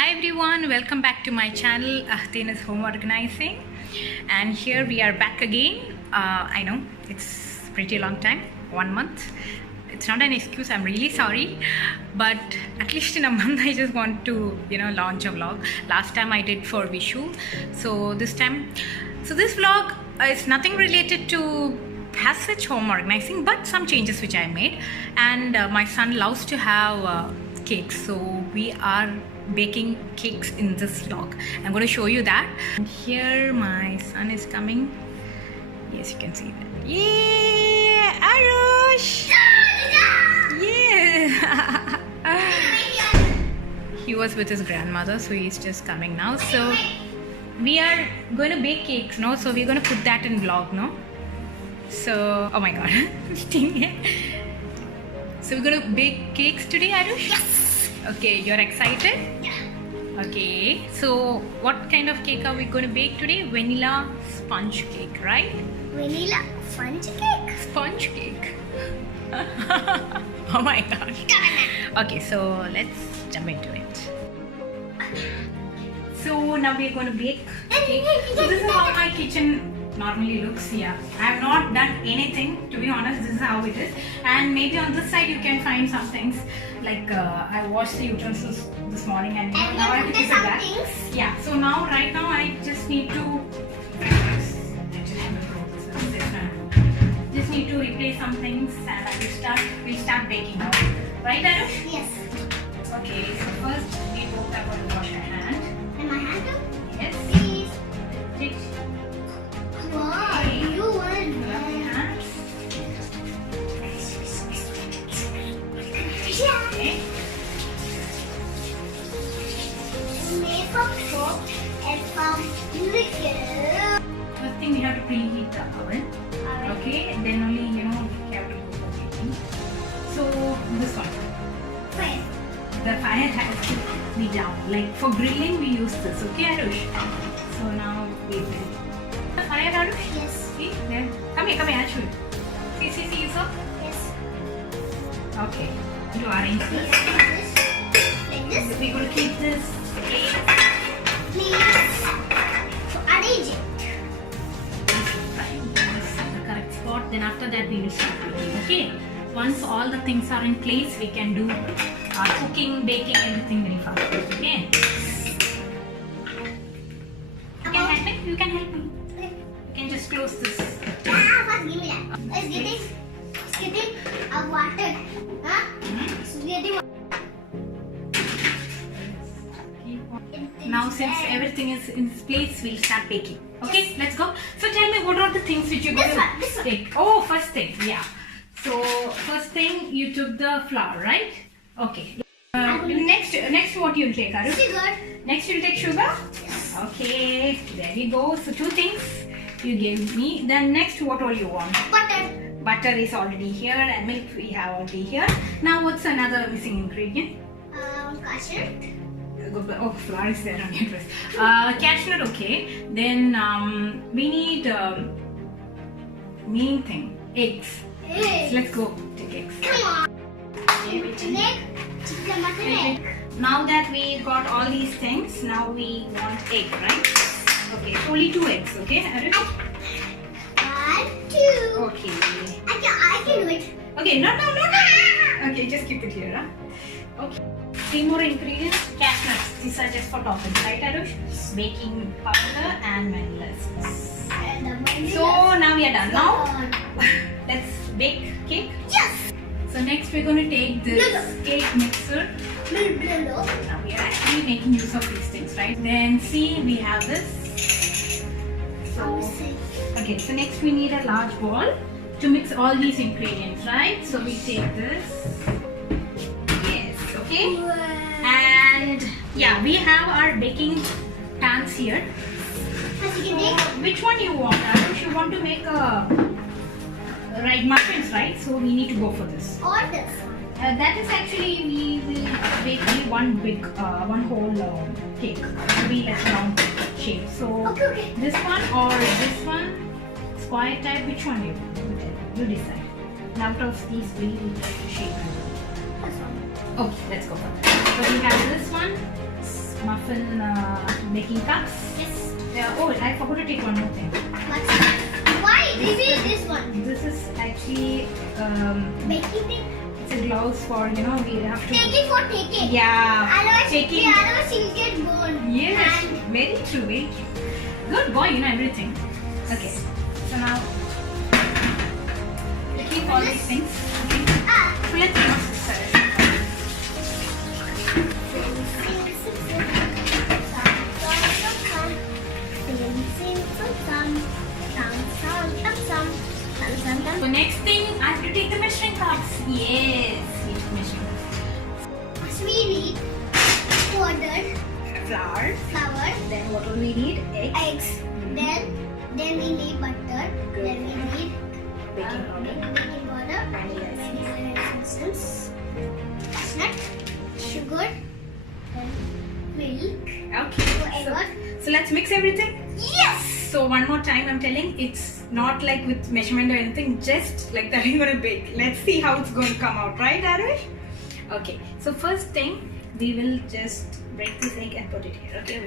Hi everyone, welcome back to my channel Ahtina's Home Organizing, and here we are back again. I know it's pretty long time, 1 month. It's not an excuse, I'm really sorry, but at least in a month I just want to launch a vlog. Last time I did for Vishu, so this vlog is nothing related to has such home organizing, but some changes which I made. And my son loves to have cakes, so we are baking cakes in this vlog. I'm going to show you that. And here my son is coming. Yes, you can see that. Yeah, Arush! Yeah. He was with his grandmother, so he's just coming now. So we are going to bake cakes now, so we're going to put that in vlog now. So, oh my god. So we're going to bake cakes today, Arush? Yes. Okay, you're excited? Yeah. Okay, so what kind of cake are we going to bake today? Vanilla sponge cake, right? Vanilla sponge cake. Sponge cake. Oh my god. Okay, so let's jump into it. So now we're going to bake cake. So this is how my kitchen normally looks. Yeah, I have not done anything, to be honest. This is how it is. And maybe on this side you can find some things like I washed the utensils this morning, and now I have to keep it back. Yeah, so now right now I just need to replace some things, and we'll start baking now. Right, Arush? Yes. Okay, so first we both are going to wash our hand. And my hand too? Yes. Please. Take Wow, you want your hands. Okay. Made from soap and from liquor. First thing, we have to preheat the oven. Okay, then only we have to go for baking. So this one, Wait. the fire has to be down. Like for grilling, we use this. Okay, Arush. So now we will. The fire, Arush. Yes. See there. Come here, Arush. See, so. Yes. Okay. To arrange this. Like this. We're going to keep this plate. Please. So arrange it. The correct spot. Then after that we will start cooking. Okay. Once all the things are in place, we can do our cooking, baking, everything very fast. Okay. You can help me. You can just close this. First give me that. It's getting a water. Huh? It's getting water. Now since everything is in place, we'll start baking. Okay, let's go. So tell me, what are the things which you're going to take? Oh, first thing, yeah. So first thing, you took the flour, right? Okay. Next what you'll take, Aru? Sugar. Next you'll take sugar? Yes. Okay, there we go. So 2 things you gave me. Then next, what all you want? Butter. Butter is already here, and milk we have already here. Now what's another missing ingredient? Cashew. Oh, flour is there on your dress. Cashew nut, okay. Then we need main thing, eggs. Eggs. So let's go take eggs. Come on. Chicken egg. Chicken mutton egg. Now that we got all these things, now we want egg, right? Okay, only 2 eggs, okay? Arush? 1, 2. Okay. I can do it. Okay, no. Okay, just keep it here, huh? Okay. 3 more ingredients. Cashew nuts. These are just for toppings, right, Arush? Baking powder and vanilla essence. And the vanilla. So now we are done. Now let's bake cake. Yes. So next we're going to take this cake mixer. Now we are actually making use of these things, right? Then see, we have this. So okay, so next we need a large bowl to mix all these ingredients, right? So we take this. Yes, okay. And yeah, we have our baking pans here. So which one you want? Arush, you want to make muffins, right? So we need to go for this. Or this one. That is actually, we will bake one whole cake. It will be like round shape. So Okay. this one or this one, square type, which one you want? You decide. And out of these, we will shape. This one. Okay, let's go for that. So we have this one, muffin making cups. Yes. Oh, I forgot to take one more thing. Why? Reveal this one. This is actually Baking thing. it's a gloves for we have to. Take it for taking. Yeah. Otherwise, Taking. otherwise you'll get burned. Yes. And Very true. Very true. Good boy. You know everything. Okay. So now we keep all these things. Okay. So let's mix this side. So next thing, I have to take the measuring cups. Yes, measuring cups. We need water, Flour. flour, Then what do we need? Eggs. eggs. Then we need butter. Good. Then we need Baking powder. baking powder, Vanilla essence. essence, nut, sugar, and milk. Okay. Whatever. So let's mix everything. Yes. So one more time, I'm telling, it's not like with measurement or anything, just like that you're gonna bake. Let's see how it's going to come out, right, Arush? Okay. So first thing, we will just break this egg and put it here. Okay.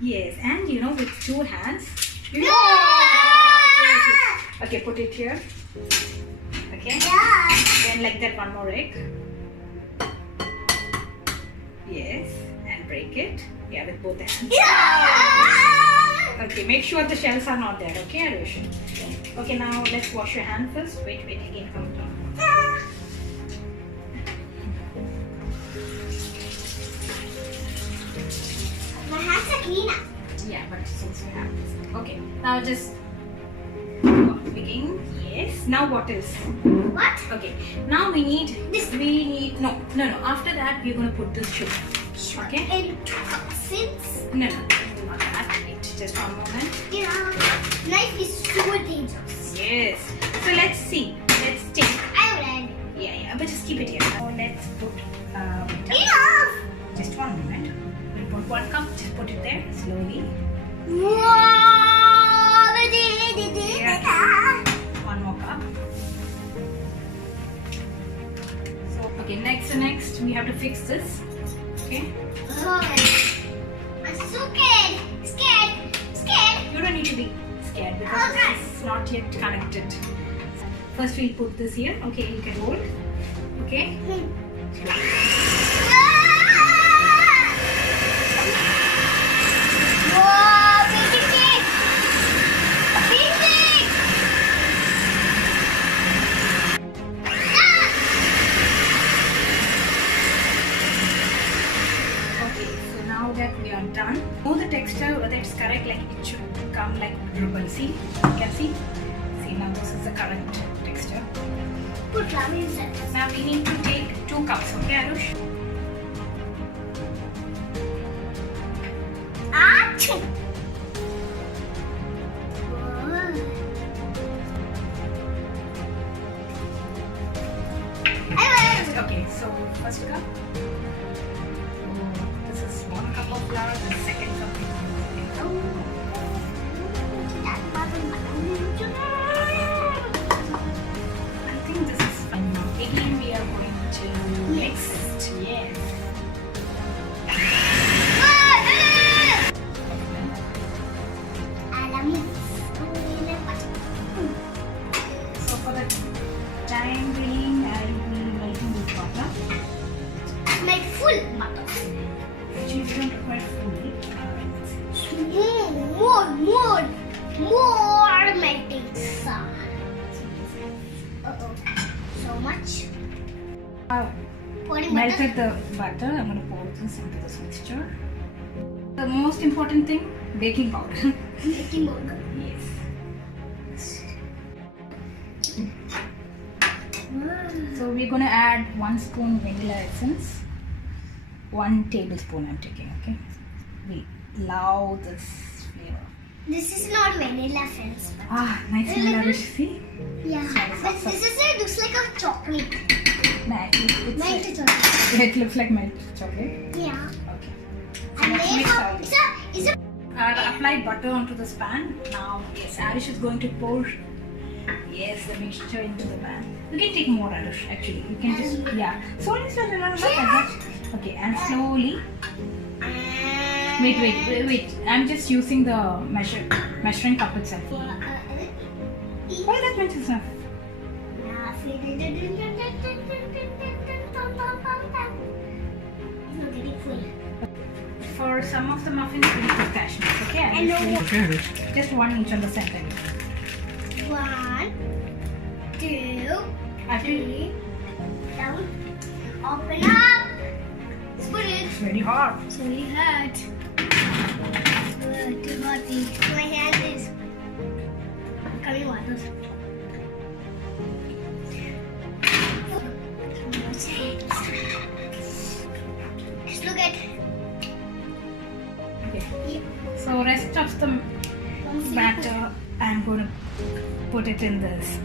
Yes, and with 2 hands. Okay, put it here. Okay. Yeah. Then like that, one more egg. Yes, and break it. Yeah, with both hands. Yeah. Okay, make sure the shells are not there. Okay, Arush? Okay, now let's wash your hand first. Wait, again, come down. My hands are clean now. Yeah, but since you have this. Okay, now just begin. Yes. Now what else? What? Okay, now we need This. no. After that, we're gonna put this sugar. Okay? In since No, not that. Wait, just one moment. knife is so dangerous. Yes. So let's see. Let's take. I'm ready. Yeah, but just keep it here. Now let's put. Enough. Just one moment. We'll put 1 cup. Just put it there slowly. Wow. Yeah. 1 more cup. So okay, next we have to fix this. Okay. Oh, I'm so scared. You don't need to be scared because Okay. this is not yet connected. First we'll put this here. Okay, you can hold. Okay. Wow, baking cake. Baking. Okay, so now that we are done, know the texture whether it's correct, like it should come like dribble. See? You can see? See, now this is the correct texture. Put flour inside. Now we need to take 2 cups, okay, Arush? Achoo. Okay, so first cup. This is 1 cup of flour, the second cup is I think this is fine now. Again, we are going to mix it. Yes. So for the time being, I will be melting this butter. Make full butter. Actually, we don't require fully. More melting sound. Uh-oh. So much. Pouring Melted the butter. I'm going to pour this into this mixture. The most important thing, baking powder. Baking powder. Yes. So we're going to add 1 spoon vanilla essence. 1 tablespoon I'm taking, okay? We love this flavor. This is not vanilla, friends. Ah, nice smell, Arush. See? Yeah. But this is it looks like a chocolate. Nah, Melted chocolate. it looks like melted chocolate. Yeah. Okay. So And let's mix all this. is it Apply butter onto this pan. Now, yes, Arish is going to pour the mixture into the pan. You can take more, Arish, actually. You can just, yeah. So, let's not like that. Okay, and slowly. Wait. I'm just using the measuring cup itself. Why that much is enough? For some of the muffins, we put cashew nuts. Okay, I will show you. Just one each on the center. 1, 2, 3. Down. Open up. Put it. It's very hard. It's really hard. Too hotty. My hand is coming water. Let's look at. Okay. So rest of the batter, I'm going to put it in this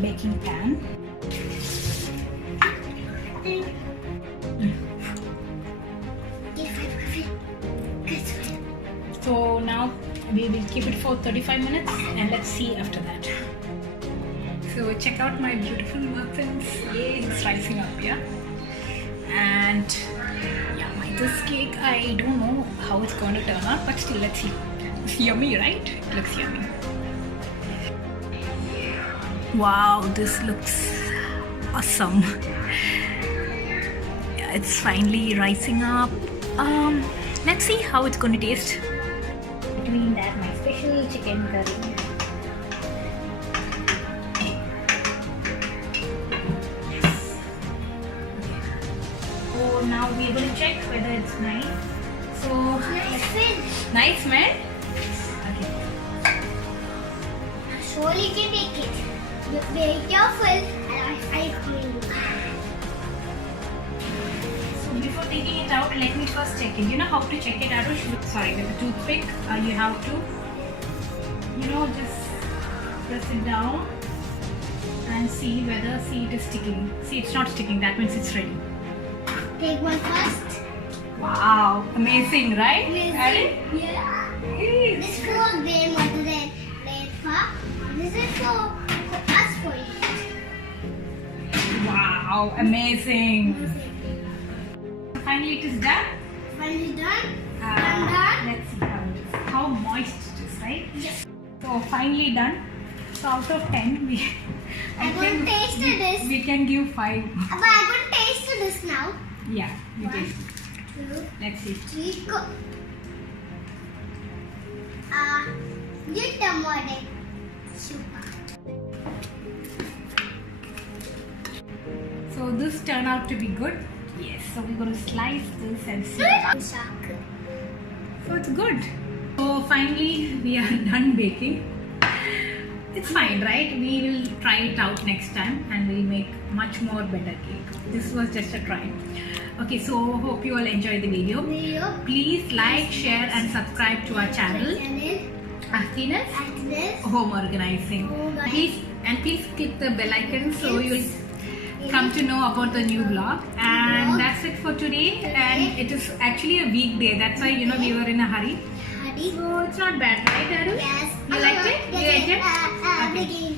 baking pan. So now we will keep it for 35 minutes and let's see after that. So check out my beautiful muffins. Yay, it's rising up, yeah. And yeah, this cake, I don't know how it's going to turn out, but still let's see. It's yummy, right? It looks yummy. Wow, this looks awesome. Yeah, it's finally rising up. Let's see how it's going to taste. Between that, my special chicken curry. So now we're going to check whether it's nice. So nice smell. Okay. Slowly you can make it. Be very careful and I clean. So before taking it out, let me first check it. You know how to check it, Arush? Sorry, with a toothpick. You have to, just press it down and see whether it is sticking. See, it's not sticking. That means it's ready. Take one first. Wow, amazing, right? Amazing. Yeah. Yes. This is for them rather than this is for us for it. Wow, amazing. So finally it is done. Finally done. Done. Let's see how it is. How moist it is, right? Yes. So finally done. So out of 10, I'm going to taste this. We can give 5. But I'm going to taste this now. Yeah, we 1, taste. 2, Let's see. 3, go. Get the model. Super. So this turned out to be good. Yes. So we're going to slice this and see. So it's good. So finally we are done baking. It's fine, right? We will try it out next time and we'll make much more better cake. This was just a try. Okay, so hope you all enjoyed the video. Please like, share and subscribe to our channel. Athina's Home Organizing. Please click the bell icon so you'll come to know about the new vlog. And that's it for today. And it is actually a weekday. That's why we were in a hurry. So it's not bad, right, Arush? Yes. You liked it? You liked it? Okay.